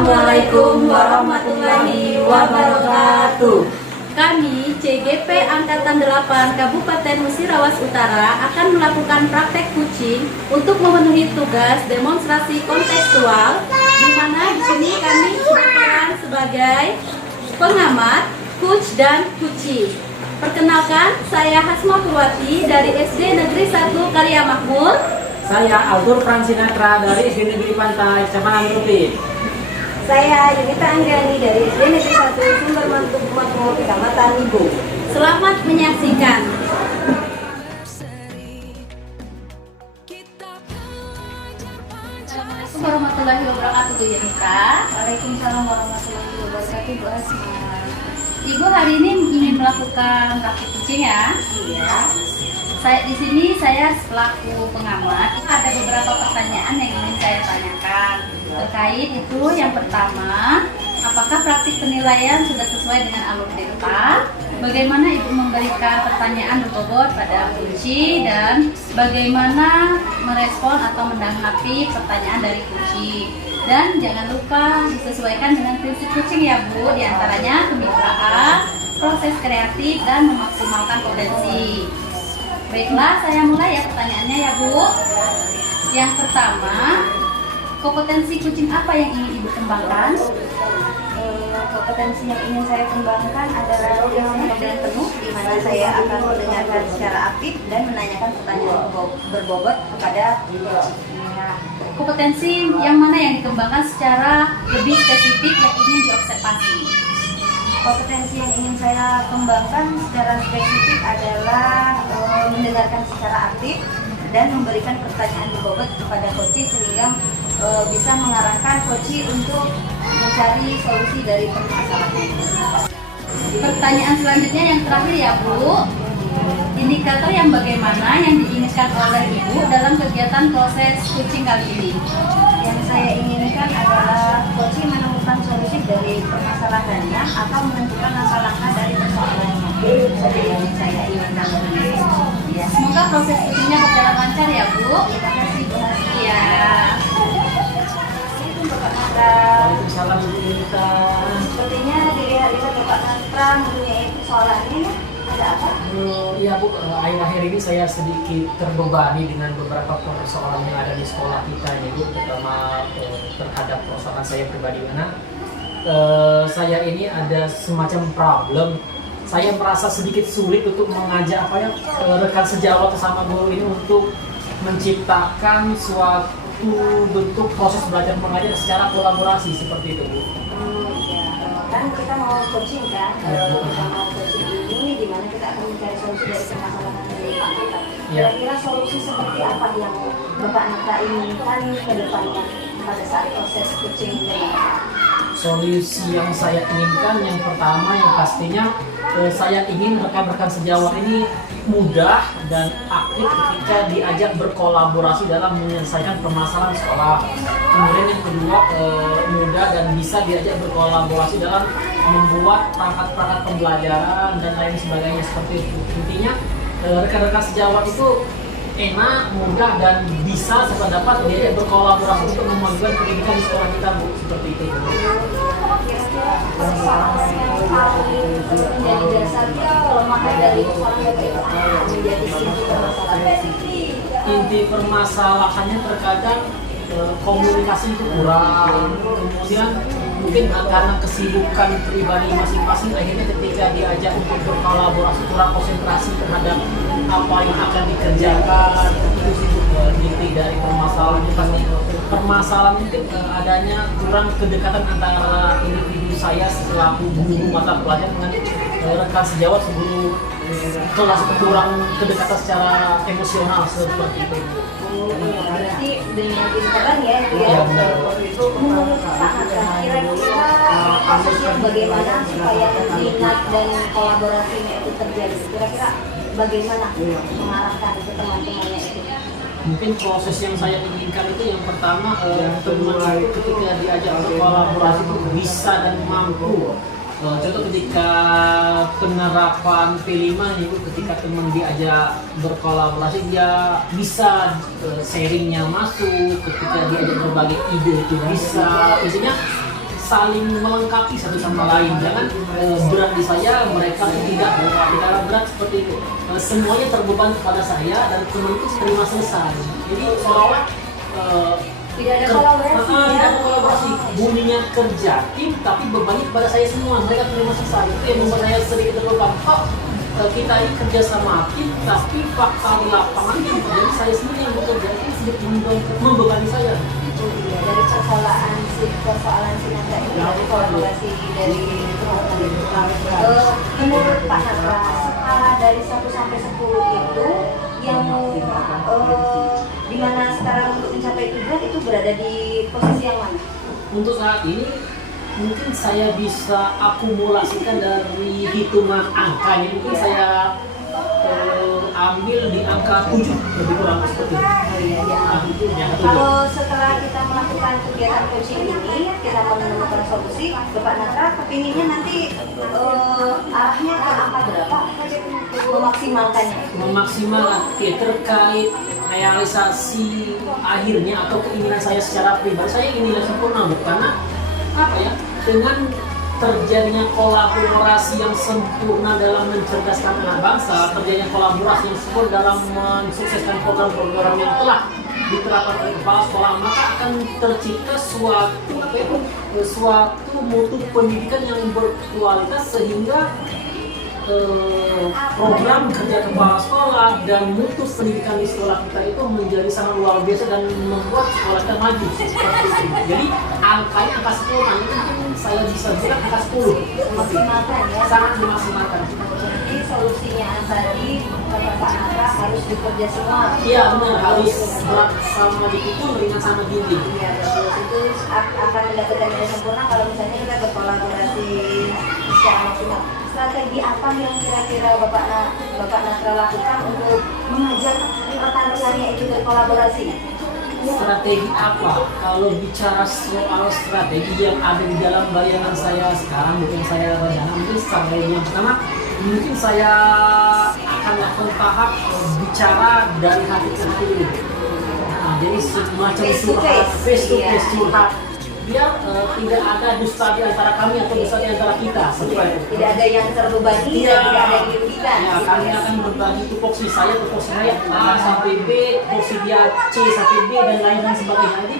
Assalamualaikum warahmatullahi wabarakatuh. Kami CGP Angkatan 8 Kabupaten Musirawas Utara akan melakukan praktek kucing untuk memenuhi tugas demonstrasi kontekstual, di mana di sini kami berperan sebagai pengamat, coach dan kucing. Perkenalkan, saya Hasma Purwati dari SD Negeri 1 Karya Makmur. Saya Altur Fransinatra dari SD Negeri Pantai, Kecamatan Rupi. Saya Yunita Anggrani dari SD Negeri 1 Sumber Mantuk Makmur, Kecamatan Ibu. Selamat menyaksikan. Assalamualaikum warahmatullahi wabarakatuh, Bu Yunita. Waalaikumsalam warahmatullahi wabarakatuh, Bu Asma. Ibu hari ini ingin melakukan praktik kucing ya? Iya. Di sini saya selaku pengamat, ada beberapa pertanyaan yang ingin saya tanyakan terkait itu. Yang pertama, apakah praktik penilaian sudah sesuai dengan alur delta? Bagaimana Ibu memberikan pertanyaan berbobot pada kunci dan bagaimana merespon atau menanggapi pertanyaan dari kunci? Dan jangan lupa disesuaikan dengan prinsip kucing ya Bu, diantaranya kemitraan, proses kreatif, dan memaksimalkan potensi. Baiklah, saya mulai ya pertanyaannya ya Bu. Yang pertama, kompetensi kucing apa yang ingin Ibu kembangkan? Kompetensi yang ingin saya kembangkan adalah pembelajaran penuh, di mana saya akan mendengarkan secara aktif dan menanyakan pertanyaan berbobot kepada kucing. Kompetensi yang mana yang dikembangkan secara lebih spesifik yang ingin diobservasi? Kompetensi yang ingin saya kembangkan secara spesifik adalah mendengarkan secara aktif dan memberikan pertanyaan berbobot kepada coach sehingga bisa mengarahkan coach untuk mencari solusi dari permasalahan. Pertanyaan selanjutnya yang terakhir ya Bu. Indikator yang bagaimana yang diinginkan oleh Ibu dalam kegiatan proses kucing kali ini? Yang saya inginkan adalah coach menemukan solusi dari permasalahannya atau menentukan langkah-langkah dari persoalannya. Seperti yang saya inginkan. Ya. Semoga proses kucingnya berjalan lancar ya Bu. Terima kasih Bu Hasi. Ya. Assalamualaikum Bapak Natra. Waalaikumsalam Bu Yunita. Sepertinya dilihat Bapak Natra mempunyai persoalan ini. Ada apa? Iya Bu, akhir-akhir ini saya sedikit terbebani dengan beberapa persoalan yang ada di sekolah kita ya Bu, terutama terhadap persoalan saya pribadi, mana saya ini ada semacam problem. Saya merasa sedikit sulit untuk mengajak rekan sejawat sama guru ini untuk menciptakan suatu bentuk proses belajar mengajar secara kolaborasi seperti itu Bu. Kan kita mau coaching kan, kita mau coaching ini di mana kita akan mencari solusi dari permasalahan dari Pak kita. Kira-kira solusi seperti apa yang Bapak Nata inginkan ke depannya pada saat proses coaching ini? Solusi yang saya inginkan yang pertama yang pastinya saya ingin rekan-rekan sejawat ini mudah dan aktif ketika diajak berkolaborasi dalam menyelesaikan permasalahan sekolah. Kemudian yang kedua, mudah dan bisa diajak berkolaborasi dalam membuat perangkat-perangkat pembelajaran dan lain sebagainya seperti itu. Intinya rekan-rekan sejawat itu enak, mudah, dan bisa serta dapat diajak berkolaborasi untuk memajukan pendidikan di sekolah kita Bu, seperti itu. Kira-kira persoalan yang paling menjadi dasar kelemahan dari persoalan Bapak itu menjadi inti permasalahan. Inti permasalahannya terkadang komunikasi itu kurang, kemudian mungkin karena kesibukan pribadi masing-masing, akhirnya ketika diajak untuk berkolaborasi kurang konsentrasi terhadap apa yang akan dikerjakan. Itu sih inti dari permasalahan itu. Permasalahan itu adanya kurang kedekatan antara individu saya selaku guru mata pelajaran dengan rekan sejawat guru kelas, kurang kedekatan secara emosional seperti itu. Berarti dengan pintaran ya itu ya. Iya, benar. Menurut Pak Nata, kira-kira prosesnya bagaimana supaya minat dan kolaborasinya itu terjadi? Kira-kira bagaimana mengarahkan ke teman-temannya itu? Mungkin proses yang saya inginkan itu yang pertama, teman ketika diajak berkolaborasi itu bisa dan mampu. Contoh ketika penerapan P5 nih Bu, ketika teman diajak berkolaborasi dia bisa sharingnya masuk, ketika diajak berbagi ide itu bisa. Isinya saling melengkapi satu sama lain. Jangan berat di saya, mereka tidak berat seperti itu. Semuanya terbeban kepada saya dan teman itu terima selesai. Jadi seolah Tidak ada kolaborasi. tidak ada kolaborasi. Bunyinya kerja tim, tapi bebannya kepada saya semua. Mereka terima selesai. Itu yang membuat saya sedikit terbeban. Kok kita ini kerja sama tim, tapi fakta di lapangan itu jadi saya sendiri yang bekerja, itu sedikit membebani saya. Iya, dari persoalan Sinatra ini dari kolaborasi dari menurut Pak Natra, skala dari 1 sampai 10 itu yang di mana sekarang untuk mencapai tujuan itu berada di posisi yang mana? Untuk saat ini mungkin saya bisa akumulasikan dari hitungan angkanya, mungkin saya ambil di angka 7 lebih kurang seperti itu. Yang ketujuh. Kalau setelah kita melakukan kegiatan coaching ini, kita mau menemukan solusi, Bapak Natra kepinginnya nanti arahnya ke angka berapa? Memaksimalkannya. Memaksimalkan terkait realisasi akhirnya atau keinginan saya secara pribadi, saya ingin nilai sempurna, karena apa ya, dengan terjadinya kolaborasi yang sempurna dalam mencerdaskan anak bangsa, terjadinya kolaborasi yang sempurna dalam mensukseskan program-program yang telah diterapkan oleh kepala sekolah, maka akan tercipta suatu mutu pendidikan yang berkualitas sehingga program kerja kepala sekolah dan mutu pendidikan di sekolah kita itu menjadi sangat luar biasa dan membuat sekolah kita maju seperti itu. Jadi angkanya angka 10, nanti mungkin saya bisa bilang angka 10. Memaksimalkan ya. Sangat memaksimalkan. Jadi solusinya tadi kata Pak Natra harus bekerja semua. Iya benar, harus berat sama dipikul, ringan sama dinding. Iya betul, itu akan mendapatkan nilai sempurna kalau misalnya kita berkolaborasi secara maksimal. Strategi apa yang kira-kira Bapak Natra lakukan untuk mengajak rekan-rekannya itu berkolaborasi? Strategi apa? Kalau bicara soal strategi yang ada di dalam bayangan saya sekarang, mungkin saya rencana, mungkin strategi yang pertama, mungkin saya akan lakukan tahap bicara dari hati ke hati dulu. Nah, jadi semacam curhat, face to face curhat, biar tidak ada dusta di antara kami atau dusta di antara kita. Tidak ada yang terbebani, tidak ada yang dirugikan. Ya, kami akan berbagi tupoksi saya, tupoksi saya A sampai B, tupoksi dia C sampai D dan lain sebagainya. Jadi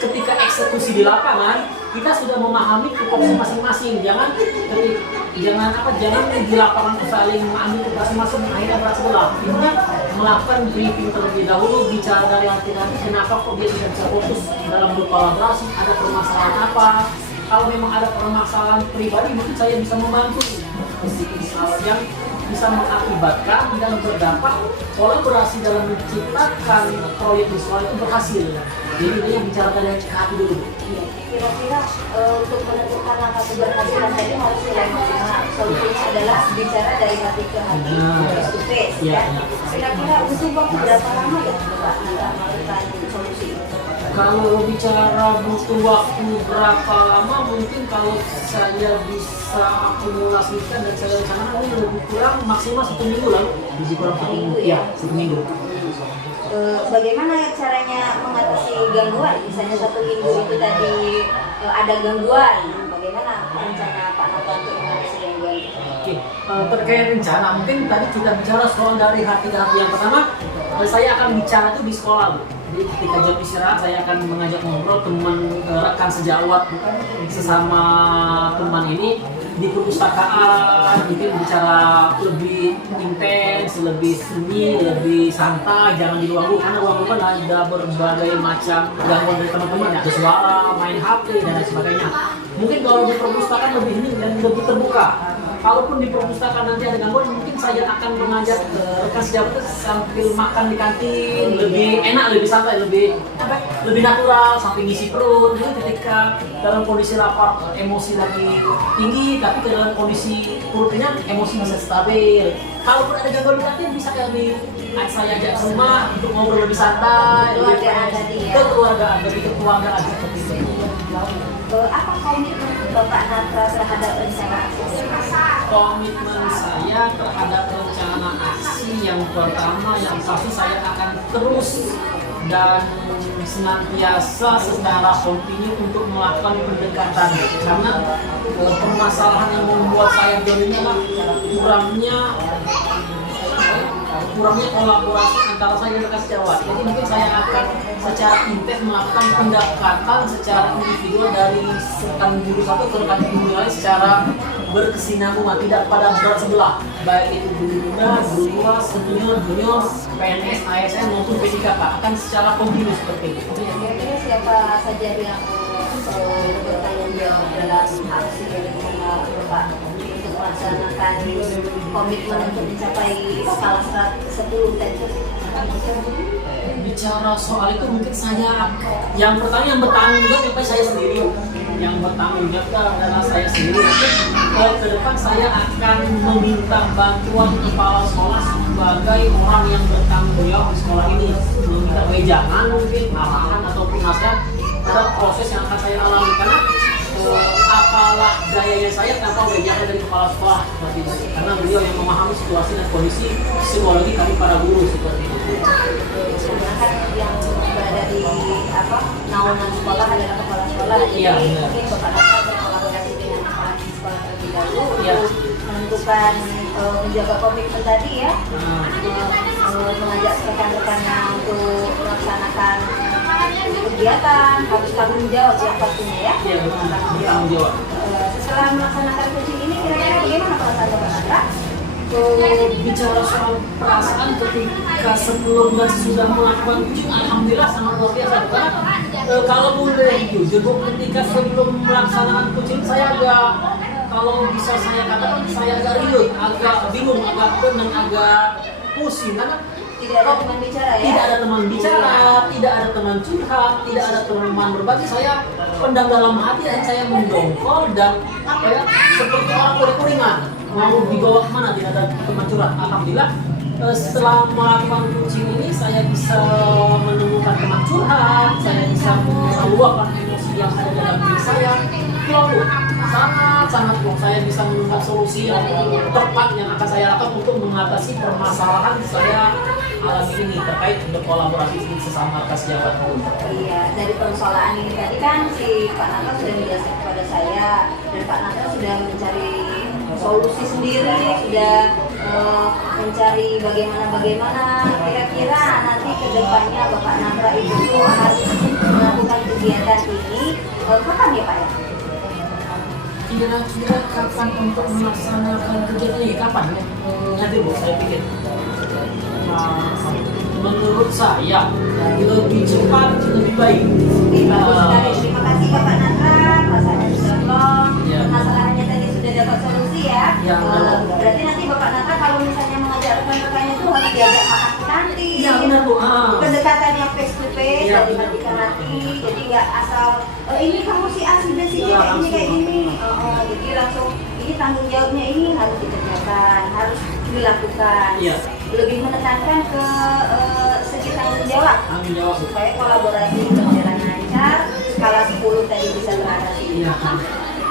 ketika eksekusi di lapangan, kita sudah memahami tupoksi masing-masing. Jangan di lapangan saling mengambil tupoksi masing-masing akhirnya berat sebelah. Intinya melakukan briefing terlebih dahulu, bicara dari hati-hati kenapa kok dia tidak bisa fokus dalam berkolaborasi, ada permasalahan apa. Kalau memang ada permasalahan pribadi, mungkin saya bisa membantu yang bisa mengakibatkan dan berdampak kolaborasi dalam menciptakan proyek di sekolah itu berhasil. Jadi ini yang bicara dari hati dulu. Kira-kira untuk menentukan langkah keberhasilan tadi harus nilai maksimal. Solusinya adalah bicara dari hati ke hati, face to face. Ya. Kira-kira butuh waktu berapa lama ya Bapak melakukan solusi? Kalau bicara butuh waktu berapa lama, mungkin kalau saya bisa akumulasikan dan saya rencanakan ini lebih kurang maksimal 1 minggu lah. Lebih kurang 1 minggu. Ya, 1 minggu. Bagaimana ya caranya mengatasi gangguan? Misalnya 1 minggu itu tadi ada gangguan, bagaimana rencana Pak Natra untuk mengatasi gangguan? Oke, terkait rencana, mungkin tadi kita bicara soal dari hati ke hati. Yang pertama, saya akan bicara itu di sekolah. Jadi ketika jam istirahat, saya akan mengajak ngobrol teman rekan sejawat sesama teman ini di perpustakaan, mungkin bicara lebih intens, lebih sunyi, lebih santai, jangan di ruang guru, karena ruang guru kan ada berbagai macam gangguan dari teman-teman, ada suara, main HP dan lain sebagainya. Mungkin kalau di perpustakaan lebih ini dan lebih terbuka. Kalaupun di perpustakaan nanti ada gangguan, mungkin saya akan mengajak rekan sejawat sambil makan di kantin, lebih enak, lebih santai, lebih natural, sampai ngisi perut. Jadi ketika dalam kondisi lapar, emosi lagi tinggi, tapi ke dalam kondisi perutnya emosi bisa stabil. Kalaupun ada gangguan di kantin, bisa saya ajak ke rumah untuk ngobrol lebih santai, lebih kekeluargaan seperti itu. Apa komitmen Bapak Natra terhadap rencana aksi? Komitmen saya terhadap rencana aksi yang pertama, yang pasti saya akan terus dan senantiasa secara kontinu untuk melakukan pendekatan, karena permasalahan yang membuat saya down ini adalah kurangnya kolaborasi antara saya dan rekan sejawat. Jadi mungkin saya akan secara intens melakukan pendekatan secara individual dari rekan guru satu ke rekan guru lain secara berkesinambungan, tidak pada berat sebelah, baik itu guru muda, guru tua, senior, junior, PNS, ASN maupun P3K, akan secara kontinu seperti itu. Kira-kira siapa saja yang bertanggung jawab dalam aksi dari Bapak untuk melaksanakan komitmen untuk mencapai skala 10 tadi? Bicara soal itu mungkin saya yang pertama yang bertanggung jawab saya sendiri. Yang bertanggung jawab adalah saya sendiri. Ke depan saya akan meminta bantuan kepala sekolah sebagai orang yang bertanggung jawab di sekolah ini, meminta wejangan mungkin arahan ataupun nasihat pada proses yang akan saya alami, karena apalah gayanya saya tanpa wejangan dari kepala sekolah seperti itu, karena beliau yang memahami situasi dan kondisi psikologi kami para guru seperti itu. Sebenarnya yang berada di naungan sekolah adalah kepala sekolah, Iya, jadi benar. mungkin Bapak Nata berkolaborasi dengan kepala sekolah terlebih dahulu Iya. untuk menentukan menjaga komitmen tadi ya, mengajak rekan-rekannya untuk melaksanakan kegiatan, harus tanggung jawab yang pastinya ya. Iya, bertanggung jawab. Setelah melaksanakan coaching ini kira-kira bagaimana perasaan Bapak Nata? Bicara soal perasaan ketika sebelum dan sesudah melakukan coaching, alhamdulillah sangat luar biasa. Karena kalau boleh jujur, ketika sebelum melaksanakan coaching saya agak, kalau bisa saya katakan saya agak ribet, agak bingung, agak pening, agak pusing, karena Tidak ada teman bicara ya? tidak ada teman bicara, tidak ada teman curhat, tidak ada teman berbagi. Saya pendam dalam hati dan saya mendongkol dan seperti orang kuring-kuringan mau dibawa kemana, tidak ada teman curhat. Alhamdulillah setelah melakukan coaching ini saya bisa menemukan teman curhat, saya bisa meluapkan emosi yang ada dalam diri saya. Sangat saya bisa menemukan solusi yang tepat yang akan saya lakukan untuk mengatasi permasalahan saya alami ini terkait berkolaborasi sesama rekan sejawat. Iya, dari persoalan ini tadi kan si Pak Nata sudah menjelaskan kepada saya dan Pak Nata sudah mencari solusi sendiri, sudah mencari bagaimana kira-kira nanti ke depannya Bapak Nata itu harus melakukan kegiatan ini kapan ya Pak ya? Kira-kira kapan untuk melaksanakan kegiatan ini? Kapan ya? Nanti Bu, saya pikir. Menurut saya lebih cepat lebih baik. Bagus sekali. Terima kasih Bapak Natra, rasanya sudah plong. Ya. Masalahnya tadi sudah dapat solusi ya. Ya, benar. Berarti nanti Bapak Natra kalau misalnya mengajak rekan-rekannya itu harus diajak makan di kantin. Iya benar Bu. Pendekatan yang face to face Ya, dari benar. hati ke hati. Jadi nggak asal ini kamu si A si B si C Ya, kayak ini langsung. kayak gini. Jadi langsung ini tanggung jawabnya ini harus dikerjakan, harus dilakukan. Iya. Lebih menekankan ke segi tanggung jawab Tanggung jawab. supaya kolaborasi berjalan lancar, skala 10 tadi bisa teratasi. Iya.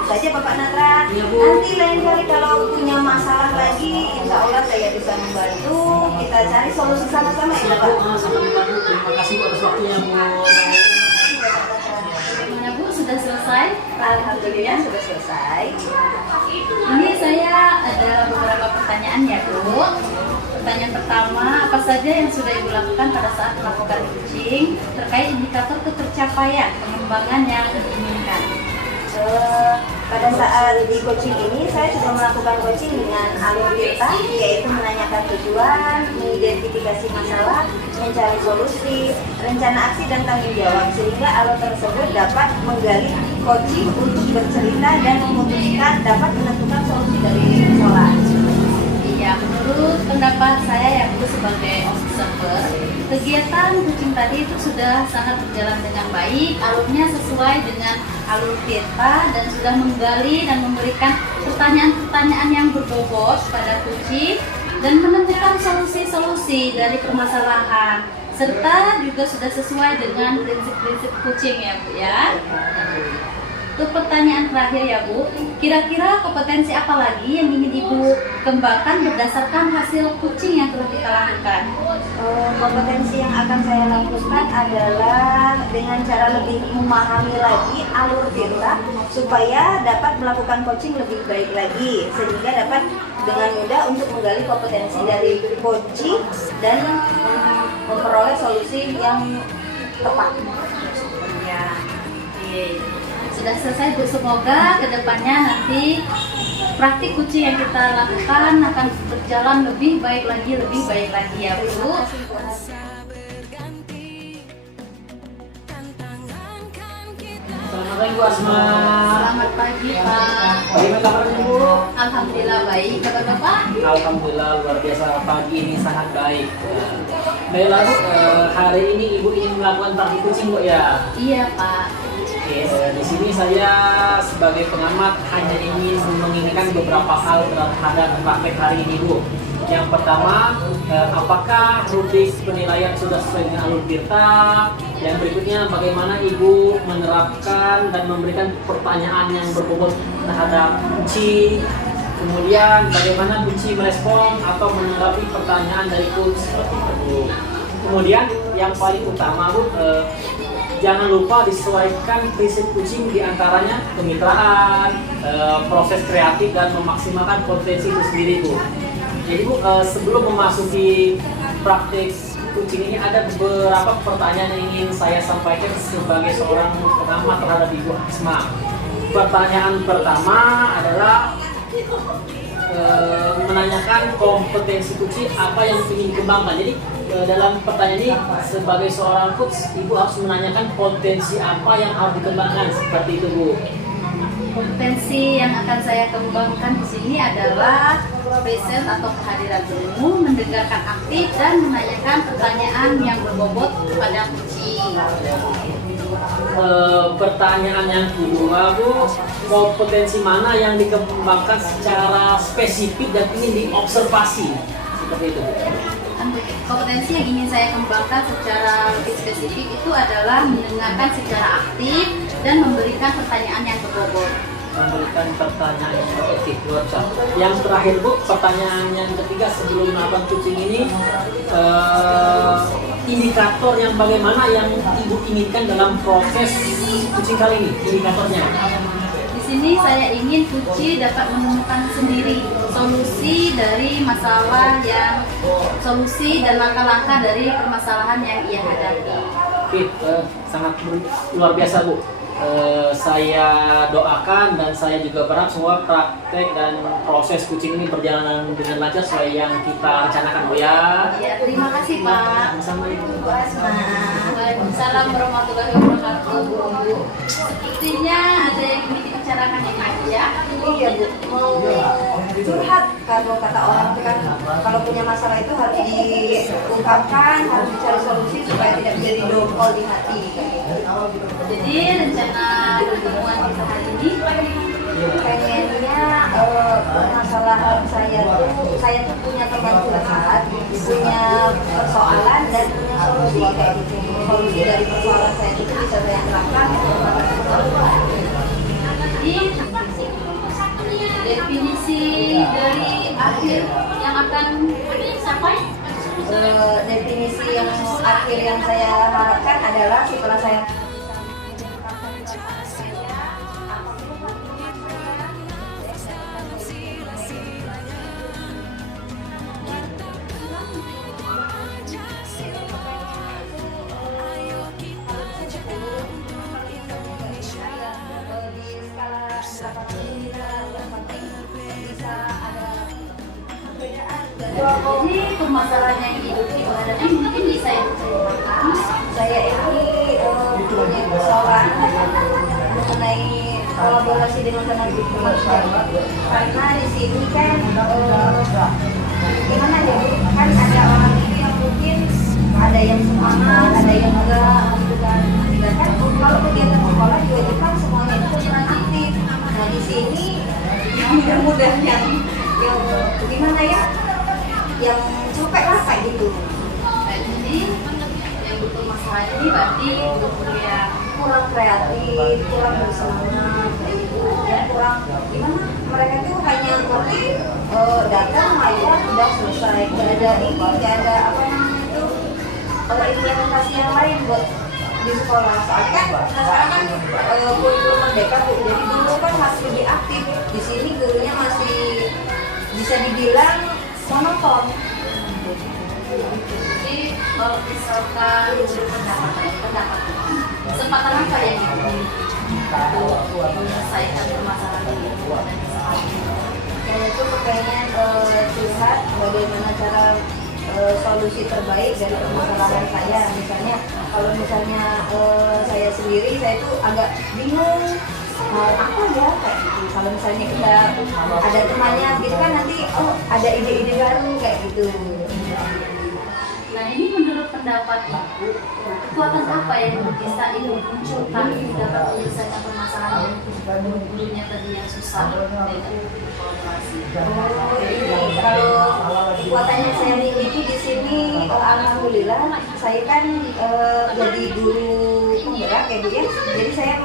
Saja Bapak Natra. Iya, Bu. Nanti lain kali kalau punya masalah lagi, insya Allah saya bisa membantu. Kita cari solusi sama-sama ya Siap Bapak. Bu, sangat membantu. Terima kasih Bu atas waktunya Bu. Bagaimana Bu, sudah selesai? Alhamdulillah sudah selesai. Ini saya ada beberapa pertanyaan ya Bu. Pertanyaan pertama, apa saja yang sudah Ibu lakukan pada saat melakukan coaching terkait indikator ketercapaian pengembangan yang diinginkan? Pada saat di coaching ini saya sudah melakukan coaching dengan alur kita, yaitu menanyakan tujuan, mengidentifikasi masalah, mencari solusi, rencana aksi dan tanggung jawab, sehingga alur tersebut dapat menggali coaching untuk bercerita dan memutuskan dapat menentukan solusi dari persoalan. Iya, menurut pendapat saya yang Bu sebagai observer, kegiatan coaching tadi itu sudah sangat berjalan dengan baik, alurnya sesuai dengan alur kita dan sudah menggali dan memberikan pertanyaan-pertanyaan yang berbobot pada coaching dan menemukan solusi-solusi dari permasalahan serta juga sudah sesuai dengan prinsip-prinsip coaching ya Bu ya. Untuk pertanyaan terakhir ya Bu, kira-kira kompetensi apa lagi yang ingin Ibu kembangkan berdasarkan hasil coaching yang telah kita lakukan? Kompetensi yang akan saya lakukan adalah dengan cara lebih memahami lagi alur Tirta supaya dapat melakukan coaching lebih baik lagi, sehingga dapat dengan mudah untuk menggali kompetensi dari coaching dan memperoleh solusi yang tepat. Ya, oke. Sudah selesai Bu, semoga kedepannya nanti praktik coaching yang kita lakukan akan berjalan lebih baik lagi ya Bu. Selamat pagi Bu Asma. Selamat pagi Pak. Bagaimana kabarnya Bu? Alhamdulillah baik. Kabar Bapak? Alhamdulillah luar biasa, pagi ini sangat baik. Baiklah Bu, hari ini Ibu ingin melakukan praktik coaching Bu ya? Iya Pak. Oke, di sini saya sebagai pengamat hanya ingin mengingatkan beberapa hal terhadap praktek hari ini Bu. Yang pertama, apakah rubrik penilaian sudah sesuai dengan alur Tirta? Yang berikutnya, bagaimana Ibu menerapkan dan memberikan pertanyaan yang berbobot terhadap kunci? Kemudian, bagaimana kunci merespon atau menanggapi pertanyaan dari coach seperti itu. Kemudian, yang paling utama Bu, jangan lupa disesuaikan prinsip coaching diantaranya kemitraan, proses kreatif dan memaksimalkan potensi itu sendiri Bu. Jadi Bu, sebelum memasuki praktik coaching ini ada beberapa pertanyaan yang ingin saya sampaikan sebagai seorang pengamat terhadap Ibu Asma. Pertanyaan pertama adalah menanyakan kompetensi coaching apa yang ingin dikembangkan. Jadi dalam pertanyaan ini sebagai seorang coach, Ibu harus menanyakan potensi apa yang harus dikembangkan seperti itu Bu. Kompetensi yang akan saya kembangkan di sini adalah present atau kehadiran penuh, mendengarkan aktif dan menanyakan pertanyaan yang berbobot kepada coaching. Pertanyaan yang kedua Bu, kompetensi mana yang dikembangkan secara spesifik dan ingin diobservasi seperti itu Bu. Kompetensi yang ingin saya kembangkan secara lebih spesifik itu adalah mendengarkan secara aktif dan memberikan pertanyaan yang berbobot. Memberikan pertanyaan yang efektif. Yang terakhir Bu, pertanyaan yang ketiga sebelum melakukan coaching ini, indikator yang bagaimana yang Ibu inginkan dalam proses coaching kali ini, indikatornya. Di sini saya ingin coach dapat menemukan sendiri solusi dari masalah solusi dan langkah-langkah dari permasalahan yang ia hadapi. Oke, sangat luar biasa Bu. Saya doakan dan saya juga berharap semua praktek dan proses coaching ini berjalan dengan lancar sesuai yang kita rencanakan Bu ya. Ya, terima kasih Pak. Sama Ibu. Waalaikumsalam warahmatullahi wabarakatuh Bu. Sepertinya ada yang ingin dibicarakan yang lain ya. Iya Bu, mau curhat kalau kata orang itu kan kalau punya masalah itu harus diungkapkan, harus dicari solusi supaya tidak menjadi dongkol di hati. Jadi rencana pertemuan kita hari ini Pengennya permasalahan saya tuh punya teman curhat, punya persoalan dan punya solusi kayak gitu. Solusi dari persoalan saya itu bisa saya terapkan. Jadi definisi dari akhir yang akan sampai Definisi yang akhir yang saya harapkan adalah setelah saya jadi permasalahan yang dihidupi oleh ini mungkin bisa Ibu ceritakan. saya ini punya persoalan mengenai kolaborasi dengan tenaga kerja karena di sini kan gimana ya Bu, kan ada orang ini yang mungkin ada yang semangat, ada yang enggak gitu kan. Sedangkan kalau kegiatan sekolah juga itu kan semuanya itu dengan aktif. Nah di sini mudah-mudahan yang gimana ya, yang capek lah kayak gitu. Jadi yang butuh masalah ini berarti untuk kuliah Kurang kreatif, kurang bersemangat. datang aja udah selesai, nggak ada apa namanya itu implementasi yang lain buat di sekolah. Soalnya kan sekarang kan kurikulum merdeka Bu, jadi dulu kan masih lebih aktif. Di sini gurunya masih bisa dibilang monoton. Jadi kalau misalkan pendapat kesempatan apa yang menyelesaikan permasalahan ini? Saya itu kepengen curhat bagaimana cara solusi terbaik dari permasalahan saya. Misalnya kalau misalnya saya sendiri, saya itu agak bingung apa ya kayak gitu. Kalau misalnya kita ada temannya gitu kan, nanti ada ide-ide baru kayak gitu. Nah, ini menurut pendapat Ibu, kekuatan apa yang bisa Ibu munculkan dapat menyelesaikan permasalahan yang dulunya tadi yang susah dengan kolaborasi? Kalau kekuatannya saya miliki di sini, alhamdulillah saya kan jadi guru penggerak ya Bu ya. Jadi saya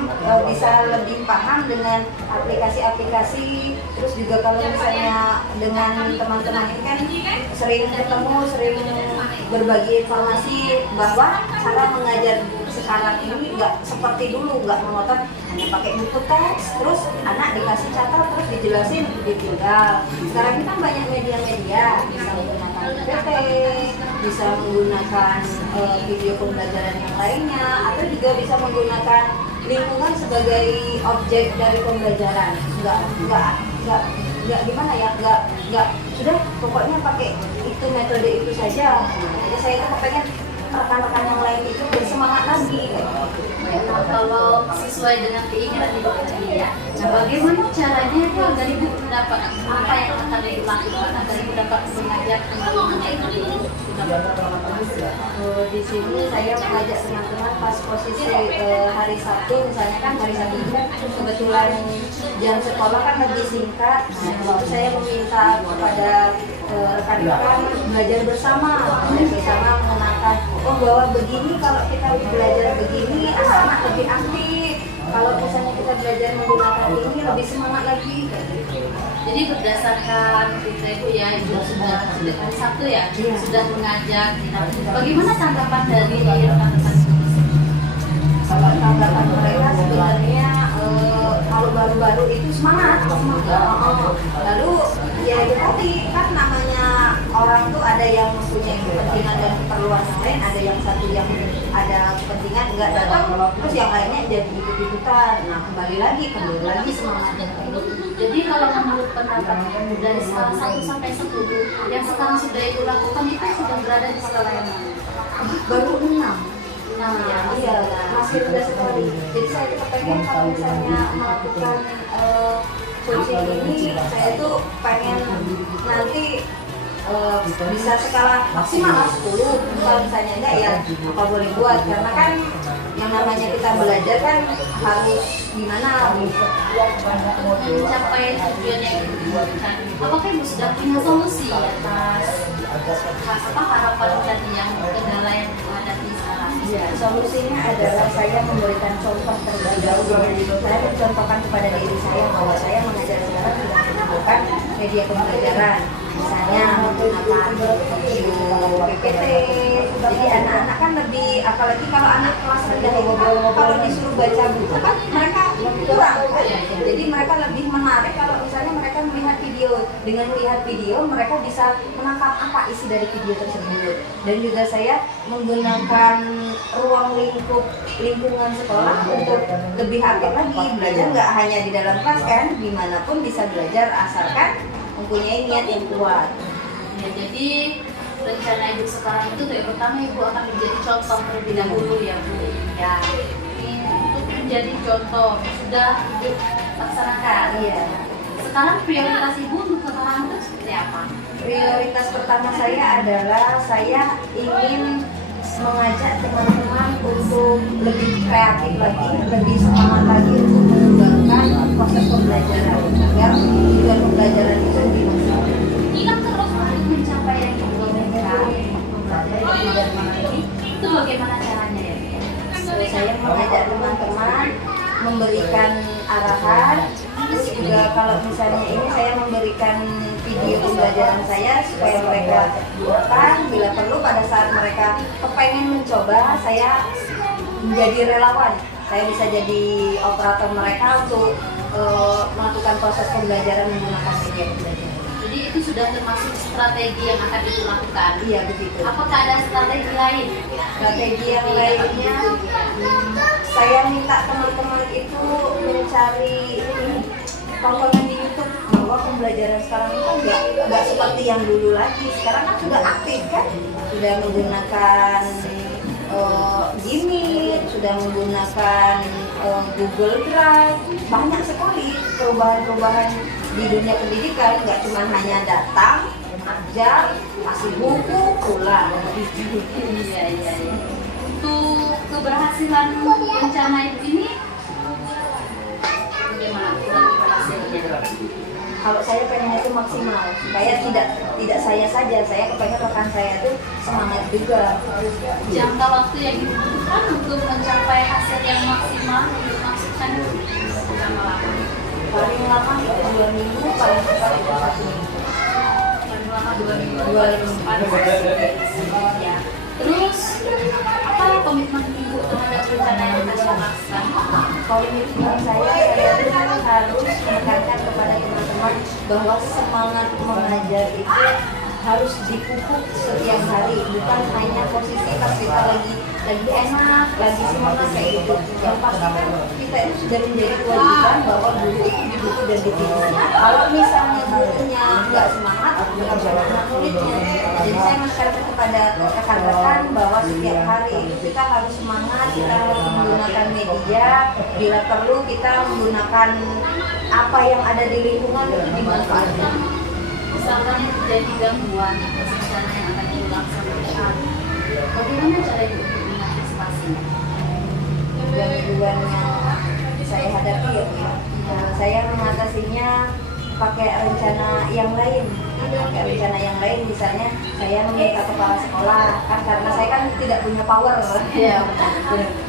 bisa lebih paham dengan aplikasi-aplikasi. Terus juga kalau misalnya dengan teman-teman ini kan sering ketemu, sering berbagi informasi bahwa cara mengajar sekarang ini nggak seperti dulu, nggak monoton hanya pakai buku teks, terus anak dikasih catat terus dijelasin ditinggal. Sekarang ini kan banyak media-media, bisa menggunakan PPT, bisa menggunakan video pembelajaran yang lainnya, atau juga bisa menggunakan lingkungan sebagai objek dari pembelajaran. Nggak gimana ya, nggak sudah pokoknya pakai itu metode itu saja. Jadi saya itu kepengen rekan-rekan yang lain itu bersemangat lagi. Nah, kalau sesuai dengan keinginan Ibu tadi ya, nah bagaimana caranya itu agar Ibu mendapat apa yang akan Ibu lakukan agar Ibu dapat mengajar teman-teman itu? Di sini saya mengajak teman-teman pas posisi hari Sabtu, misalnya kan hari Sabtu ini kan kebetulan jam sekolah kan lebih singkat. Nah, waktu saya meminta kepada rekan-rekan belajar bersama mengenalkan, bahwa begini kalau kita belajar begini anak-anak lebih aktif. Kalau misalnya kita belajar menggunakan ini lebih semangat lagi. Jadi berdasarkan kita Ibu ya, Ibu sudah hari Sabtu ya, sudah mengajak. Bagaimana tanggapan dari rekan-rekan? Kalau tanggapan mereka sebenarnya kalau baru-baru itu semangat. Lalu ya itu tadi kan namanya orang tuh ada yang mempunyai kepentingan dan keperluan yang lain, ada yang satu yang ada kepentingan enggak datang, terus yang lainnya jadi ikut-ikutan. Nah kembali lagi semangatnya. Jadi kalau menurut pendapat Ibu dari skala 1 sampai 10 yang sekarang sudah Ibu lakukan itu sudah berada di skala yang mana? Baru 6. Nah, ya, Iya, masih rendah sekali. Jadi saya itu kepengen kalau misalnya melakukan coaching ini, saya tuh pengen nanti bisa skala maksimal 10. Kalau misalnya enggak ya apa boleh buat, karena kan yang namanya kita belajar kan harus gimana mencapai tujuan yang dibutuhkan. Apakah Ibu sudah punya solusi atas harapan tadi yang kendala yang dihadapi sekarang? Ya, solusinya adalah saya memberikan contoh terlebih dahulu. Saya mencontohkan kepada diri saya bahwa saya mengajar sekarang sudah menggunakan media pembelajaran, misalnya menggunakan video PPT. Jadi anak-anak kan lebih, apalagi kalau anak kelas rendah itu kan kalau disuruh baca buku kan mereka kurang. Jadi mereka lebih menarik kalau misalnya mereka melihat video. Dengan melihat video mereka bisa menangkap apa isi dari video tersebut. Dan juga saya menggunakan ruang lingkungan sekolah untuk lebih aktif lagi. Belajar nggak hanya di dalam kelas kan, dimanapun bisa belajar asalkan mempunyai niat yang kuat. Ya, jadi rencana Ibu sekarang itu yang pertama Ibu akan menjadi contoh terlebih dahulu ya Bu. Ya, ini untuk menjadi contoh sudah Ibu laksanakan. Iya. Sekarang prioritas Ibu untuk sekarang itu seperti apa? Prioritas pertama saya adalah saya ingin mengajak teman-teman untuk lebih kreatif lagi, lebih semangat lagi untuk mengembangkan proses pembelajaran agar tujuan pembelajaran itu lebih maksimal. Kita terus untuk mencapai yang Ibu inginkan. Itu bagaimana caranya ya? Saya mengajak teman-teman memberikan arahan, terus juga kalau misalnya ini saya memberikan video pembelajaran saya supaya mereka gunakan, bila perlu pada saat mereka kepengen mencoba, saya menjadi relawan. Saya bisa jadi operator mereka untuk melakukan proses pembelajaran menggunakan media pembelajaran. Jadi itu sudah termasuk strategi yang akan dilakukan. Iya begitu. Apakah ada strategi lain? Strategi yang lainnya, saya minta teman-teman itu mencari tontonan di YouTube, bahwa pembelajaran sekarang itu nggak seperti yang dulu lagi. Sekarang kan sudah aktif kan, sudah menggunakan Gimik, sudah menggunakan Google Drive, banyak sekali perubahan-perubahan di dunia pendidikan. Nggak cuma hanya datang, ajar, kasih buku, pulang. Iya. Untuk keberhasilan rencana itu ini bagaimana hasilnya? Kalau saya pengen itu maksimal, supaya tidak saya saja, saya kepengen rekan saya itu semangat juga. Jangka waktu yang dibutuhkan untuk mencapai hasil yang maksimal dimaksudkan berapa lama? Paling lama itu 2 minggu, paling cepat itu 1 minggu. Paling lama 2 minggu. 2 minggu. Ya. Terus apa komitmen ibu terhadap rencana yang akan dilaksanakan? Komitmen saya itu harus menekankan kepada teman-teman bahwa semangat mengajar itu harus dipupuk setiap hari, bukan hanya posisi pas kita lagi enak, lagi semangat kayak gitu. Yang pasti kan kita itu sudah menjadi kewajiban bahwa guru itu dipupuk dan dipupuk. Kalau misalnya gurunya nggak semangat, bagaimana muridnya? Jadi saya menekankan kepada rekan-rekan bahwa setiap hari itu kita harus semangat, kita harus menggunakan media, bila perlu kita menggunakan apa yang ada di lingkungan itu dimanfaatkan. Misalkan terjadi gangguan atas rencana yang akan dilaksanakan, bagaimana cara ibu untuk mengantisipasinya? Gangguan yang saya hadapi ya, saya mengatasinya pakai rencana yang lain. Misalnya saya meminta kepala sekolah, kan karena saya kan tidak punya power. Saya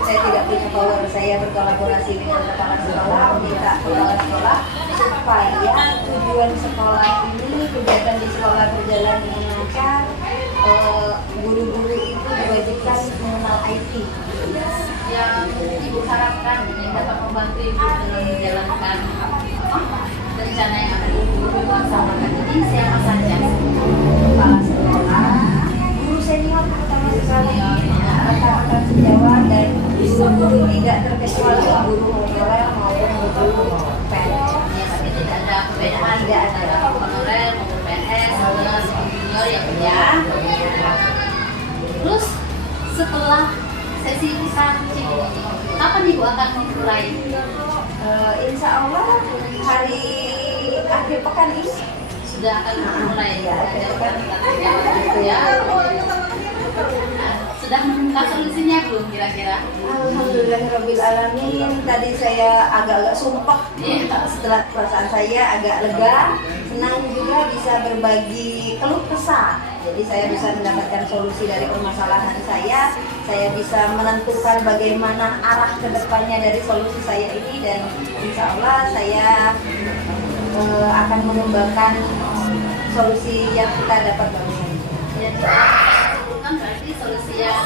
tidak punya power, saya berkolaborasi dengan kepala sekolah, meminta kepala sekolah supaya tujuan sekolah ini, kegiatan di sekolah berjalan dengan lancar. Guru-guru itu diwajibkan mengenal IT. Yang ibu harapkan yang dapat membantu ibu dalam menjalankan rencana yang akan ibu laksanakan ini siapa saja? Kepala sekolah, guru senior terutama sekali, rekan-rekan sejawat, dan guru tidak terkecuali guru honorer maupun guru PNS. Ya, tapi tidak ada perbedaan antara honorer maupun PNS atau junior yang punya. Terus setelah sesi coaching, kapan ibu akan memulai? Insya Allah hari akhir pekan ini Sudah akan memulai ya. ya. Sudah menemukan solusinya belum kira-kira? Alhamdulillahirrabbilalamin. Tadi saya agak-agak sumpah. Setelah perasaan saya agak lega, senang juga bisa berbagi keluh kesah. Jadi saya bisa mendapatkan solusi dari permasalahan saya bisa menentukan bagaimana arah kedepannya dari solusi saya ini, dan insya Allah saya akan mengembangkan solusi yang kita dapat bersama. Kan berarti solusi yang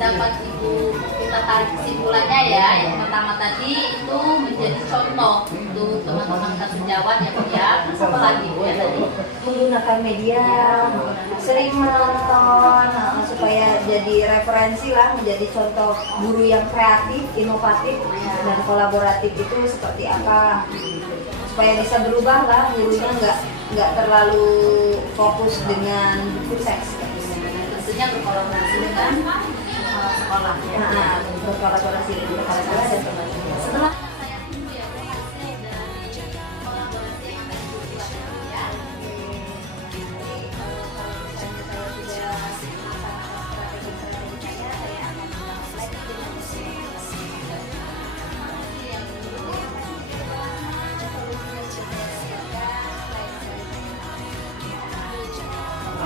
dapat ibu kita tarik kesimpulannya ya, yang pertama tadi itu menjadi contoh untuk teman-teman sejawat yang punya. Apa lagi bu ya tadi? Menggunakan media, sering menonton supaya jadi referensi lah, menjadi contoh guru yang kreatif, inovatif, dan kolaboratif itu seperti apa, supaya bisa berubah lah gurunya, nggak terlalu fokus dengan buku teks. Tentunya berkolaborasi dengan sekolah ya. Berkolaborasi dengan kepala sekolah dan teman-teman. Setelah saya tunggu ya hasil dari kolaborasi yang akan dilakukan ya.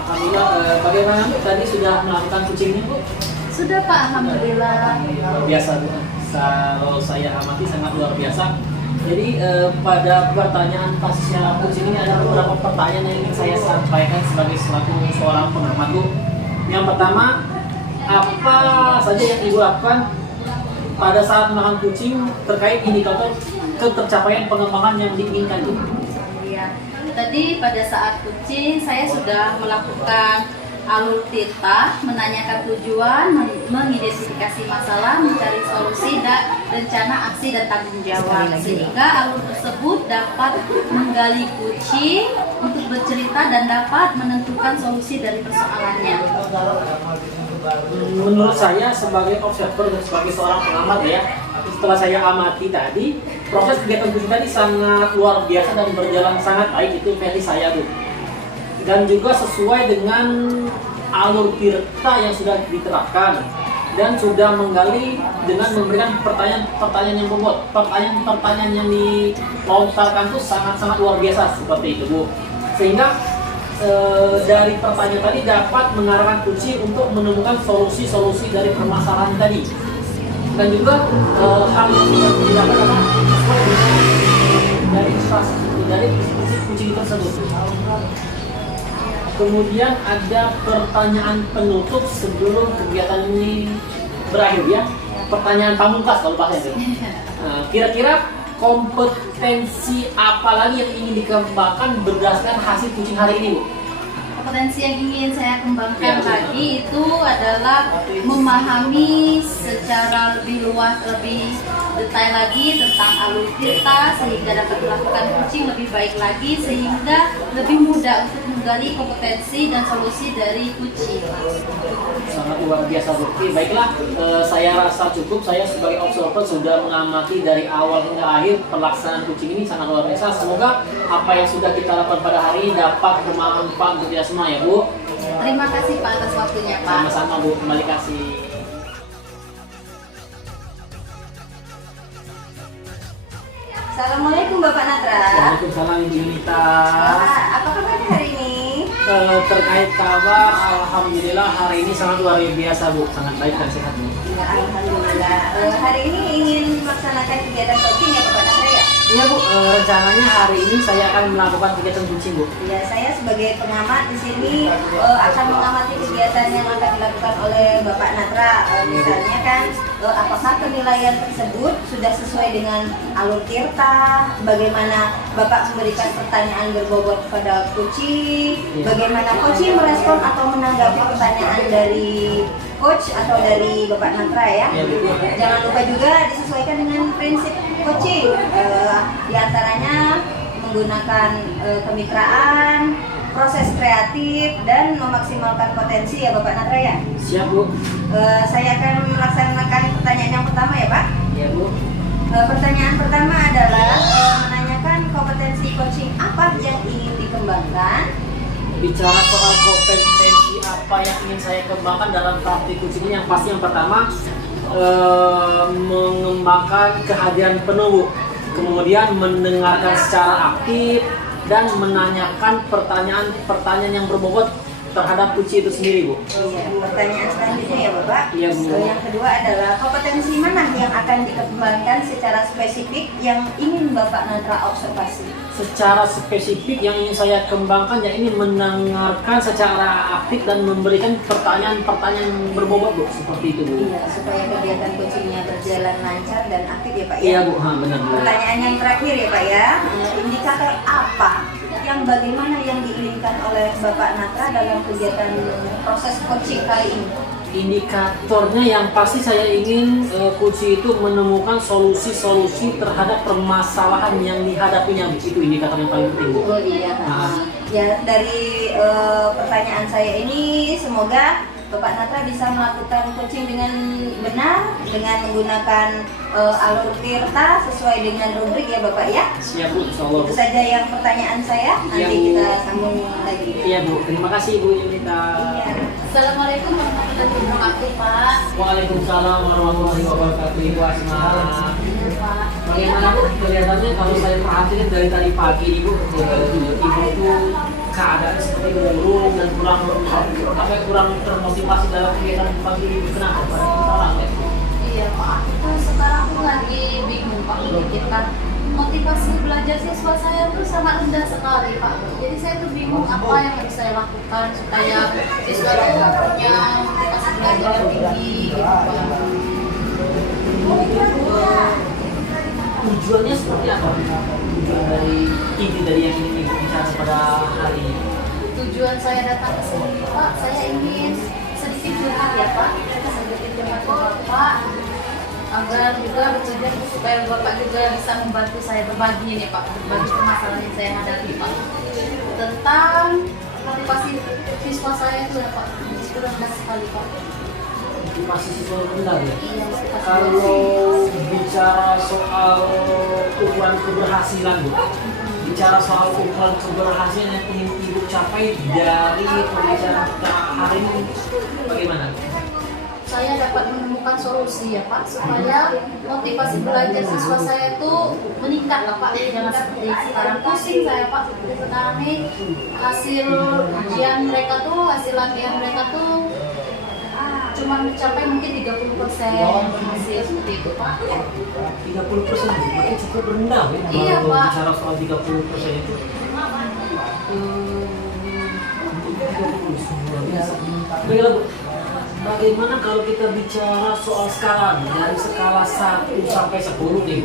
Alhamdulillah, bagaimana Bu? Tadi sudah melakukan coachingnya Bu? Sudah Pak, alhamdulillah. Luar biasa Bu. Kalau saya amati sangat luar biasa. Jadi pada pertanyaan pasca kucing ini ada beberapa pertanyaan yang ingin saya sampaikan sebagai selaku seorang pengamat Bu. Yang pertama, apa saja yang Ibu lakukan pada saat menahan kucing terkait indikator ketercapaian pengembangan yang diinginkan Bu? Ya, tadi pada saat kucing saya sudah melakukan alur tita, menanyakan tujuan, mengidentifikasi masalah, mencari solusi dan rencana aksi dan tanggung jawab, sehingga alur tersebut dapat menggali kucing untuk bercerita dan dapat menentukan solusi dari persoalannya. Menurut saya sebagai observer dan sebagai seorang pengamat ya, setelah saya amati tadi, proses kegiatan kucing tadi sangat luar biasa dan berjalan sangat baik, itu versi saya Bu. Dan juga sesuai dengan alur tirta yang sudah diterapkan dan sudah menggali dengan memberikan pertanyaan yang bobot, pertanyaan yang dilontarkan itu sangat-sangat luar biasa seperti itu Bu. Sehingga dari pertanyaan tadi dapat mengarahkan kucing untuk menemukan solusi-solusi dari permasalahan tadi. Dan juga hal yang tidak dilakukan sesuai dengan dari kucing tersebut. Kemudian ada pertanyaan penutup sebelum kegiatan ini berakhir ya. Pertanyaan pamungkas kalau bahasa itu. Kira-kira kompetensi apa lagi yang ingin dikembangkan berdasarkan hasil kucing hari ini Bu? Kompetensi yang ingin saya kembangkan lagi itu adalah memahami secara lebih luas, lebih detail lagi tentang alur tirta sehingga dapat melakukan kucing lebih baik lagi, sehingga lebih mudah untuk menggali kompetensi dan solusi dari kucing. Sangat luar biasa Bu. Oke, baiklah, saya rasa cukup. Saya sebagai observer sudah mengamati dari awal hingga akhir pelaksanaan kucing ini sangat luar biasa. Semoga apa yang sudah kita lakukan pada hari ini dapat bermanfaat untuk kita semua ya Bu. Terima kasih Pak atas waktunya Pak. Sama-sama Bu, kembali kasih. Assalamualaikum Bapak Natra. Waalaikumsalam Ibu Yunita. Apa kabarnya hari ini? Terkait kabar, alhamdulillah hari ini sangat luar biasa Bu, sangat baik dan sehat Bu. Ya, alhamdulillah. Hari ini ingin melaksanakan kegiatan coaching ya Bapak Natra ya? Iya Bu, rencananya hari ini saya akan melakukan kegiatan kucing Bu. Ya, saya sebagai pengamat di sini akan mengamati kegiatan yang akan dilakukan oleh Bapak Natra. Misalnya kan, apakah penilaian tersebut sudah sesuai dengan alur tirta, bagaimana Bapak memberikan pertanyaan berbobot kepada kucing, bagaimana kucing merespon atau menanggapi pertanyaan dari coach atau dari Bapak Natra ya. Jangan lupa juga disesuaikan dengan prinsip coaching, di antaranya menggunakan kemitraan, proses kreatif, dan memaksimalkan potensi ya Bapak Natra ya. Siap Bu. Saya akan melaksanakan pertanyaan yang pertama ya Pak. Iya Bu. Pertanyaan pertama adalah menanyakan kompetensi coaching apa yang ingin dikembangkan. Bicara soal kompetensi apa yang ingin saya kembangkan dalam praktik kucing ini, yang pasti yang pertama mengembangkan kehadiran penuh Bu. Kemudian mendengarkan secara aktif dan menanyakan pertanyaan yang berbobot terhadap kucing itu sendiri Bu. Iya, pertanyaan selanjutnya ya Bapak. Iya Bu. Yang kedua adalah kompetensi mana yang akan dikembangkan secara spesifik yang ingin Bapak Natra observasi? Secara spesifik yang ingin saya kembangkan ya ini mendengarkan secara aktif dan memberikan pertanyaan berbobot Bu, seperti itu Bu. Iya, supaya kegiatan coachingnya berjalan lancar dan aktif ya Pak ya. Iya Bu, benar Bu. Pertanyaan yang terakhir ya Pak ya, indikator apa yang bagaimana yang diinginkan oleh Bapak Natra dalam kegiatan proses coaching kali ini? Indikatornya yang pasti saya ingin kucing itu menemukan solusi-solusi terhadap permasalahan yang dihadapinya Bu. Itu indikator yang paling penting Bu. Oh iya. Ya, dari pertanyaan saya ini semoga Bapak Natra bisa melakukan coaching dengan benar, dengan menggunakan alur tirta sesuai dengan rubrik ya Bapak ya. Siap Bu, insya Allah Bu. Itu saja yang pertanyaan saya, nanti Bu. kita sambung lagi. Iya Bu, terima kasih Bu Yunita. Iya. Assalamualaikum warahmatullahi wabarakatuh Pak. Waalaikumsalam warahmatullahi wabarakatuh Ibu Asma. Bagaimana Bu, kelihatannya kalau saya perhatikan dari tadi pagi Ibu tuh keadaan seperti murung dan kurang termotivasi dalam kegiatan pagi Ibu. Kenapa Pak? Salah ya? Iya Pak, aku sekarang tuh lagi bingung Pak memikirkan motivasi belajar siswa saya tuh sangat rendah sekali Pak. Jadi saya tuh bingung apa yang harus saya lakukan supaya siswa itu punya motivasi belajar yang tinggi gitu Pak. Tujuannya seperti apa? Tujuan dari inti dari yang ingin Ibu bicara pada hari ini. Tujuan saya datang ke sini Pak, saya ingin sedikit curhat ya Pak, sedikit curhat ke Bapak agar juga bertujuan supaya Bapak juga bisa membantu saya berbagi nih Pak, berbagi permasalahan yang saya hadapi Pak tentang motivasi siswa saya itu ya Pak, itu rendah sekali Pak. Motivasi siswa rendah ya? Iya, motivasi Kalau bicara soal ukuran keberhasilan, Bu, bicara soal ukuran keberhasilan yang ingin Ibu capai dari pembicaraan kita hari ini, bagaimana? saya dapat menemukan solusi ya Pak supaya motivasi belajar siswa saya itu meningkat lah Pak, jangan seperti sekarang pusing saya Pak, seperti sekarang nih hasil ujian mereka tuh, hasil latihan mereka tuh cuma mencapai mungkin 30% masih seperti itu Pak. 30% berarti cukup rendah ya? Iya, Kalau Pak. bicara soal 30% itu. Baiklah Bu, bagaimana kalau kita bicara soal skala nih, dari skala 1 sampai 10 nih,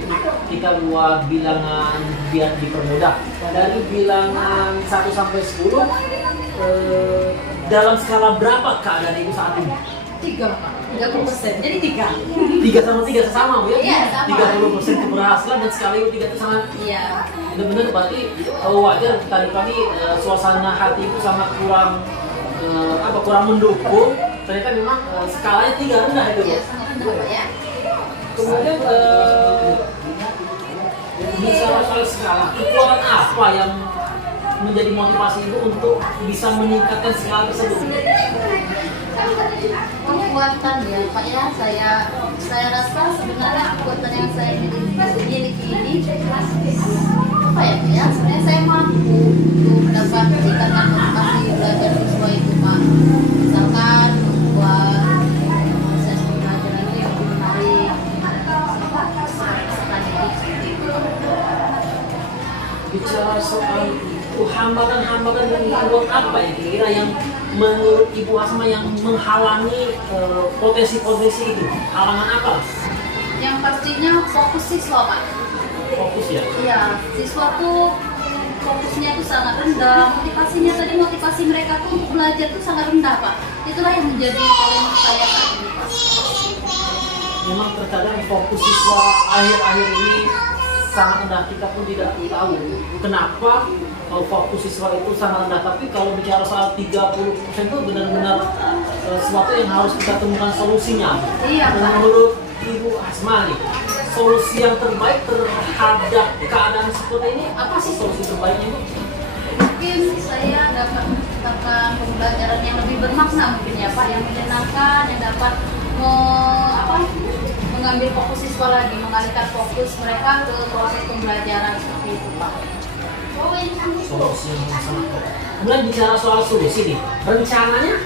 kita buat bilangan biar dipermudah. Dari bilangan 1 sampai 10, dalam skala berapa keadaan Ibu saat ini? 30%, jadi 3. 3 sama 3 sesama Bu ya? Iya, sama. 30% keberhasilan dan sekali 3 itu sangat Iya. benar-benar berarti wajar tadi suasana hati Ibu sangat kurang kurang mendukung. Ternyata memang skalanya 3 rendah itu Bu. Iya, sangat rendah Pak ya. Kemudian bicara soal skala, ukuran apa yang menjadi motivasi Ibu untuk bisa meningkatkan skala tersebut? Kekuatan ya Pak ya, saya rasa sebenarnya kekuatan yang saya miliki ini apa ya Pak ya, sebenarnya saya mampu untuk mendapat meningkatkan motivasi belajar siswa itu Pak, misalkan membuat proses pembelajaran itu yang lebih menarik, misalkan seperti itu. Bicara soal itu, hambatan-hambatan yang membuat apa ya kira-kira yang menurut Ibu Asma yang menghalangi potensi-potensi itu? Halangan apa? Yang pastinya fokus siswa Pak. Fokus ya? Iya, siswa tuh fokusnya tuh sangat rendah, motivasi mereka tuh untuk belajar tuh sangat rendah Pak. Itulah yang menjadi challenge saya saat ini Pak. Memang terkadang fokus siswa akhir-akhir ini sangat rendah, kita pun tidak tahu kenapa fokus siswa itu sangat rendah. Tapi kalau bicara soal 30% itu benar-benar sesuatu yang harus kita temukan solusinya. Iya, Pak. Menurut Ibu Asma nih, solusi yang terbaik terhadap keadaan seperti ini apa sih solusi terbaiknya Bu? Mungkin saya dapat menciptakan pembelajaran yang lebih bermakna mungkin ya Pak, yang menyenangkan, yang dapat mengambil fokus siswa lagi, mengalihkan fokus mereka ke proses pembelajaran seperti itu Pak. Solusi yang sangat baik. Kemudian bicara soal solusi nih, rencana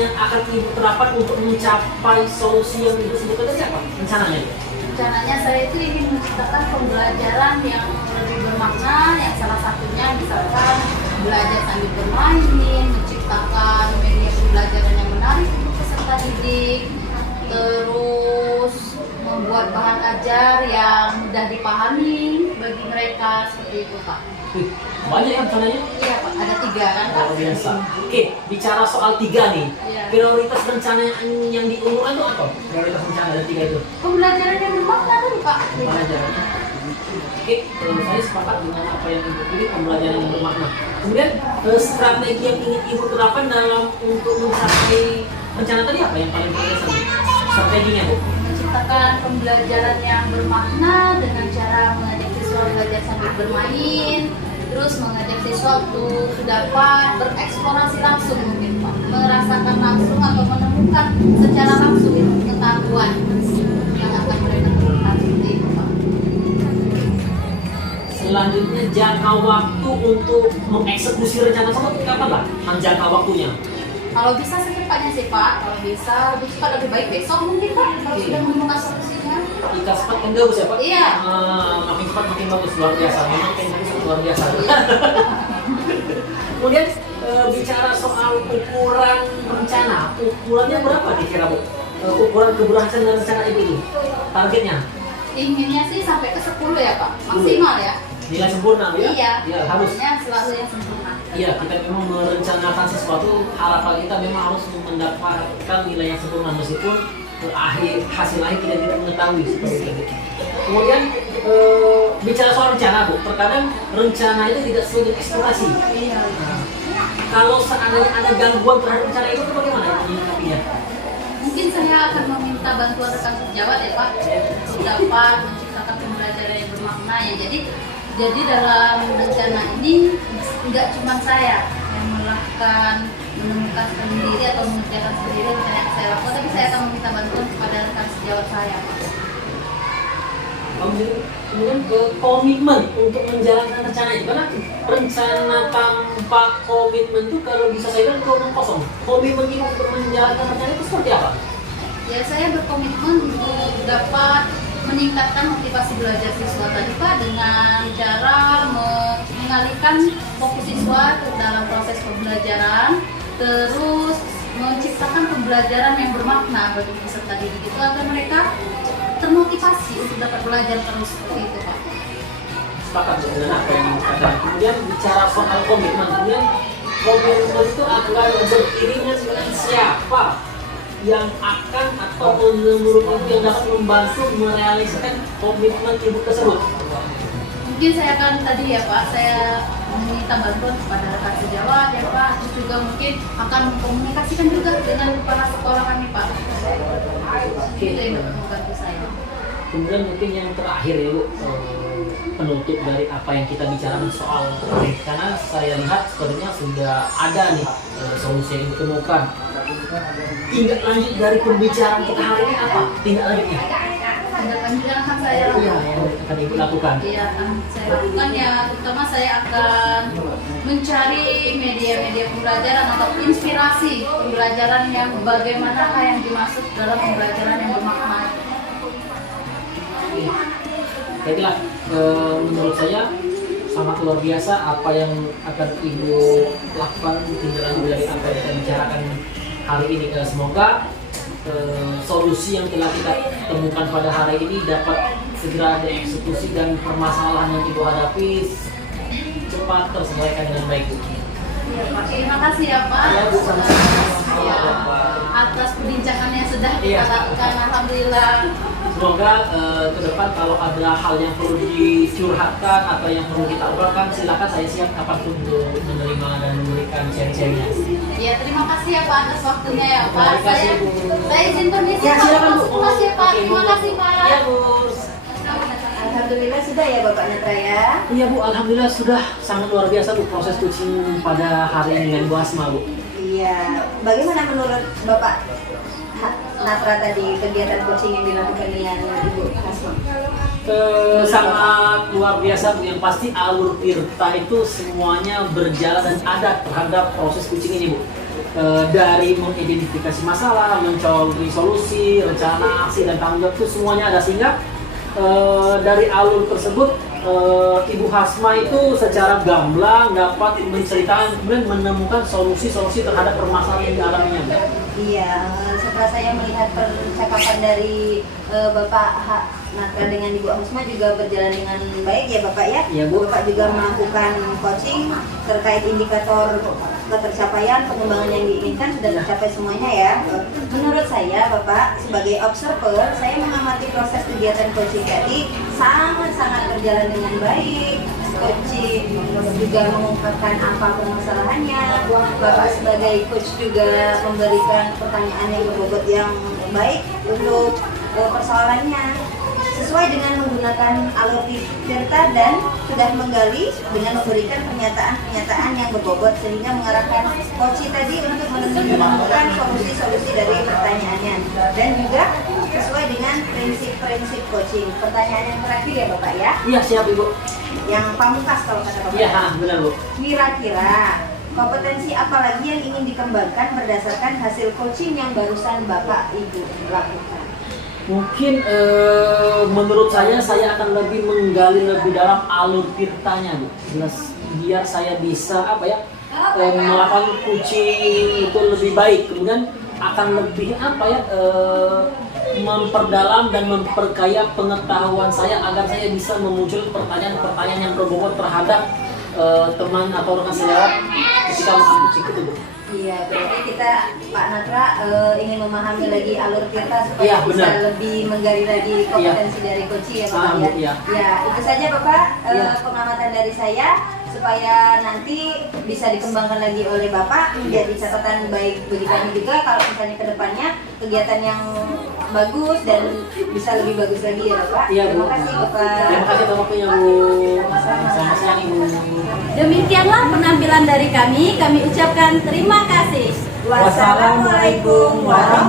yang akan Ibu terapkan untuk mencapai solusi yang Ibu sebutkan tadi apa? Rencananya? Rencananya saya itu ingin menciptakan pembelajaran yang lebih bermakna, yang salah satunya misalkan belajar sambil bermain, menciptakan media pembelajaran yang menarik untuk peserta didik, terus membuat bahan ajar yang mudah dipahami bagi mereka seperti itu Pak. Banyak kan rencananya? Iya Pak, ada 3 kan Pak. Luar biasa. Oke, bicara soal 3 nih, Iya. prioritas rencana yang diumumkan itu apa? Prioritas rencana dari 3 itu? Pembelajaran yang bermakna tadi Pak. Pembelajarannya. Oke, saya sepakat dengan apa yang Ibu pilih, pembelajaran yang bermakna. Kemudian strategi yang ingin Ibu terapkan dalam untuk mencapai rencana tadi apa yang paling berkesan? Strateginya Bu? Menciptakan pembelajaran yang bermakna dengan cara mengajak siswa belajar sambil bermain, terus mengajak siswa untuk dapat bereksplorasi langsung mungkin Pak, merasakan langsung atau menemukan secara langsung pengetahuan yang akan mereka temukan seperti itu Pak. Selanjutnya jangka waktu untuk mengeksekusi rencana tersebut kapan lah? Jangka waktunya? Kalau bisa secepatnya sih Pak, kalau bisa lebih cepat lebih baik besok mungkin Pak, kalau sudah menemukan solusinya. Ikan cepat kan bagus ya Pak? Iya. Makin cepat makin bagus, luar biasa. Memang teknis luar biasa. Kemudian bicara soal ukuran rencana, ukurannya berapa kira-kira Bu? Ukuran keberhasilan rencana ini, targetnya? Inginnya sih sampai ke 10 ya Pak, maksimal ya. Nilai sempurna Bu ya? Iya, Ya, harus. harusnya selalu yang sempurna. Iya, kita memang merencanakan sesuatu, harapan kita memang harus mendapatkan nilai yang sempurna meskipun hasil akhir kita tidak mengetahui seperti itu. Kemudian bicara soal rencana Bu, terkadang rencana itu tidak sesuai dengan ekspektasi. Kalau seandainya ada gangguan terhadap rencana itu bagaimana menyikapinya? Mungkin saya akan meminta bantuan rekan sejawat ya Pak, dapat menciptakan pembelajaran yang bermakna ya. Jadi dalam rencana ini nggak cuma saya yang melakukan menemukan sendiri atau mengerjakan sendiri rencana yang saya lakukan, tapi saya akan meminta bantuan kepada rekan sejawat saya Pak. Kemudian komitmen untuk menjalankan rencana itu, karena rencana tanpa komitmen itu kalau bisa saya bilang omong kosong. Komitmen itu untuk menjalankan rencana itu seperti apa? Ya saya berkomitmen untuk dapat meningkatkan motivasi belajar siswa tadi Pak dengan cara mengalihkan fokus siswa ke dalam proses pembelajaran, terus menciptakan pembelajaran yang bermakna bagi peserta didik itu agar mereka termotivasi untuk dapat belajar terus seperti itu Pak. Sepakat dengan apa yang dikatakan. Kemudian bicara soal komitmen, kemudian komitmen itu akan beriringan dengan siapa yang akan atau menurut ibu yang dapat membantu merealisasikan komitmen ibu tersebut. Mungkin saya akan tadi ya Pak, saya meminta bantuan kepada rekan sejawat ya Pak, terus juga mungkin akan mengkomunikasikan juga dengan kepala sekolah kami Pak. Itu yang dapat membantu saya. Kemudian mungkin yang terakhir ya Bu, penutup dari apa yang kita bicarakan soal karena saya lihat sebenarnya sudah ada nih solusi yang ditemukan. Tindak lanjut dari pembicaraan kita hari ini apa? Tindak lanjutnya? Tindak lanjut yang akan saya Iya, lakukan. yang akan ibu lakukan. Iya, akan saya lakukan ya, terutama saya akan mencari media-media pembelajaran atau inspirasi pembelajaran yang bagaimanakah yang dimaksud dalam pembelajaran yang bermakna. Baiklah, menurut saya sangat luar biasa apa yang akan ibu lakukan tindak lanjut dari apa yang kita bicarakan hari ini. Semoga solusi yang telah kita temukan pada hari ini dapat segera dieksekusi dan permasalahan yang ibu hadapi cepat terselesaikan dengan baik. Ya, Pak. Terima kasih ya Pak. Ya, Bu, sama-sama. Ya, atas perbincangan yang sudah kita Iya. lakukan, alhamdulillah. Semoga ke depan kalau ada hal yang perlu dicurhatkan atau yang perlu kita obrolkan, silakan saya siap kapanpun untuk menerima dan memberikan sharing-sharingnya. Ya, terima kasih ya Pak atas waktunya ya Pak. Terima kasih, Bu. Saya izin permisi Ya, Pak. silakan Bu. Terima kasih Pak. Oke, Terima Bu. kasih Pak. Ya Bu. Alhamdulillah sudah ya Bapak Netra ya. Iya Bu, alhamdulillah sudah sangat luar biasa Bu proses coaching pada hari ini dengan Bu Asma Bu. Iya, bagaimana menurut Bapak Natra tadi kegiatan coaching yang dilakukan dengan Ibu Hasma? Sangat luar biasa Bu, yang pasti alur Tirta itu semuanya berjalan dan ada terhadap proses coaching ini Bu. Dari mengidentifikasi masalah, mencari solusi, rencana, aksi dan tanggung jawab itu semuanya ada, sehingga dari alur tersebut Ibu Hasma itu secara gamblang dapat menceritakan kemudian menemukan solusi-solusi terhadap permasalahan yang dialaminya. Iya, setelah saya melihat percakapan dari Bapak Natra dengan Ibu Hasma juga berjalan dengan baik ya Bapak ya. Iya, Bu. Bapak juga melakukan coaching terkait indikator ketercapaian pengembangan yang diinginkan sudah tercapai semuanya ya. Menurut saya Bapak sebagai observer, saya mengamati proses kegiatan coaching tadi sangat-sangat berjalan dengan baik. Coaching juga mengungkapkan apa permasalahannya. Bapak sebagai coach juga memberikan pertanyaan yang berbobot yang baik untuk persoalannya sesuai dengan menggunakan alur Tirta dan sudah menggali dengan memberikan pernyataan-pernyataan yang berbobot sehingga mengarahkan coach tadi untuk menemukan solusi-solusi dari pertanyaannya dan juga sesuai dengan prinsip-prinsip coaching. Pertanyaan yang terakhir ya Bapak ya, Iya siap Ibu. yang pamungkas kalau kata Bapak. Iya benar Bu. Kira-kira kompetensi apa lagi yang ingin dikembangkan berdasarkan hasil coaching yang barusan Bapak Ibu lakukan? Mungkin menurut saya akan lebih menggali lebih dalam alur tirtanya, Bu. Jelas biar saya bisa melakukan coaching itu lebih baik. Kemudian akan lebih memperdalam dan memperkaya pengetahuan saya agar saya bisa memunculkan pertanyaan-pertanyaan yang berbobot terhadap teman atau rekan sejawat ketika melakukan coaching itu, Bu. Iya, berarti kita Pak Natra ingin memahami lagi alur tirta supaya Iya, bisa benar. lebih menggali lagi kompetensi dari coach ya Bapak ya. Iya. Ya, itu saja Bapak Iya. pengamatan dari saya supaya nanti bisa dikembangkan lagi oleh Bapak menjadi catatan baik bagi kami juga kalau misalnya ke depannya kegiatan yang bagus dan bisa lebih bagus lagi ya Bapak. Iya, Bu. Terima kasih Bapak. Terima kasih atas waktunya, Bu. Selamat siang, Ibu. Demikianlah penampilan dari kami ucapkan terima kasih. Wassalamualaikum warahmatullahi